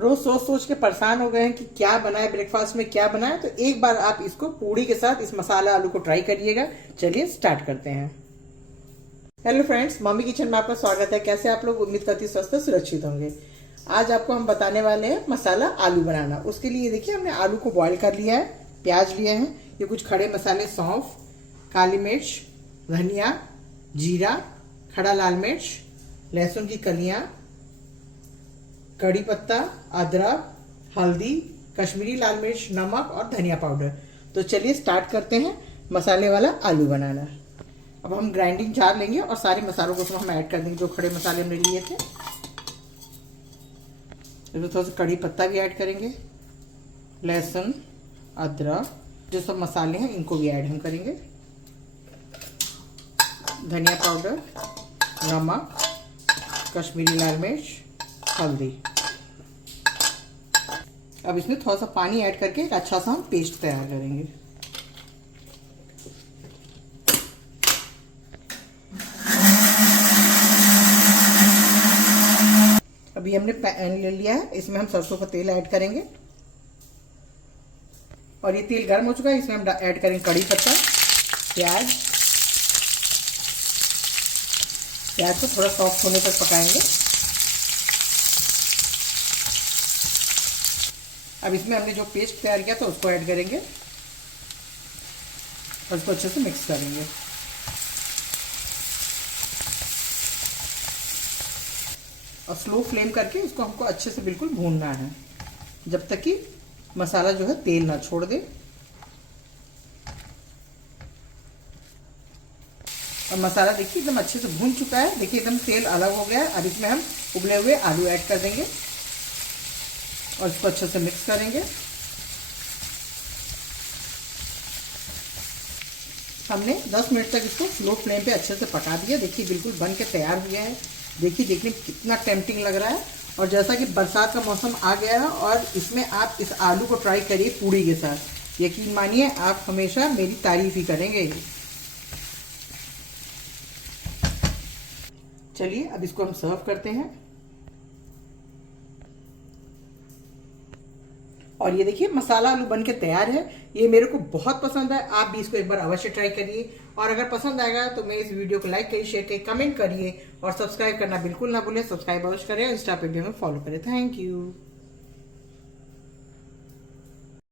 रोज सोच सोच के परेशान हो गए हैं कि क्या बनाए, ब्रेकफास्ट में क्या बनाए, तो एक बार आप इसको पूड़ी के साथ इस मसाला आलू को ट्राई करिएगा। चलिए स्टार्ट करते हैं। हेलो फ्रेंड्स, मम्मी किचन में आपका स्वागत है। कैसे आप लोग? उम्मीद करती स्वस्थ और सुरक्षित होंगे। आज आपको हम बताने वाले हैं मसाला आलू बनाना। उसके लिए देखिए, हमने आलू को बॉईल कर लिया है, प्याज लिए हैं, ये कुछ खड़े मसाले, सौंफ, काली मिर्च, धनिया, जीरा, खड़ा लाल मिर्च, लहसुन की कलियां, कड़ी पत्ता, अदरक, हल्दी, कश्मीरी लाल मिर्च, नमक और धनिया पाउडर। तो चलिए स्टार्ट करते हैं मसाले वाला आलू बनाना। अब हम ग्राइंडिंग जार लेंगे और सारे मसालों को हम ऐड कर देंगे, जो खड़े मसाले हमने लिए थे। इसमें थोड़ा सा कड़ी पत्ता भी ऐड करेंगे, लहसुन, अदरक, जो सब मसाले हैं इनको भी ऐड हम करेंगे, धनिया पाउडर, नमक, कश्मीरी लाल मिर्च, हल्दी। अब इसमें थोड़ा सा पानी ऐड करके एक अच्छा सा हम पेस्ट तैयार करेंगे। अभी हमने पैन ले लिया है, इसमें हम सरसों का तेल ऐड करेंगे और ये तेल गर्म हो चुका है। इसमें हम ऐड करेंगे कड़ी पत्ता, प्याज। प्याज को थोड़ा सॉफ्ट होने तक पकाएंगे। अब इसमें हमने जो पेस्ट तैयार किया था उसको ऐड करेंगे और इसको अच्छे से मिक्स करेंगे। और स्लो फ्लेम करके इसको हमको अच्छे से बिल्कुल भूनना है, जब तक कि मसाला जो है तेल ना छोड़ दे। और मसाला देखिए एकदम अच्छे से भून चुका है, देखिए एकदम तेल अलग हो गया है। अब इसमें हम उबले हुए आलू ऐड कर देंगे और इसको अच्छे से मिक्स करेंगे। हमने 10 मिनट तक इसको स्लो फ्लेम पे अच्छे से पका दिया। देखिए बिल्कुल बन के तैयार हो गया है। देखिए देखने में कितना टेम्पटिंग लग रहा है। और जैसा कि बरसात का मौसम आ गया है और इसमें आप इस आलू को ट्राई करिए पूड़ी के साथ। यकीन मानिए आप हमेशा मेरी तारीफ ही करेंगे। चलिए अब इसको हम सर्व करते हैं। और ये देखिए मसाला आलू बन के तैयार है। ये मेरे को बहुत पसंद है। आप भी इसको एक बार अवश्य ट्राई करिए। और अगर पसंद आएगा तो मेरे इस वीडियो को लाइक करिए, शेयर करिए, कमेंट करिए और सब्सक्राइब करना बिल्कुल ना भूलें। सब्सक्राइब अवश्य करें, इंस्टा पे भी हमें फॉलो करें। Thank you.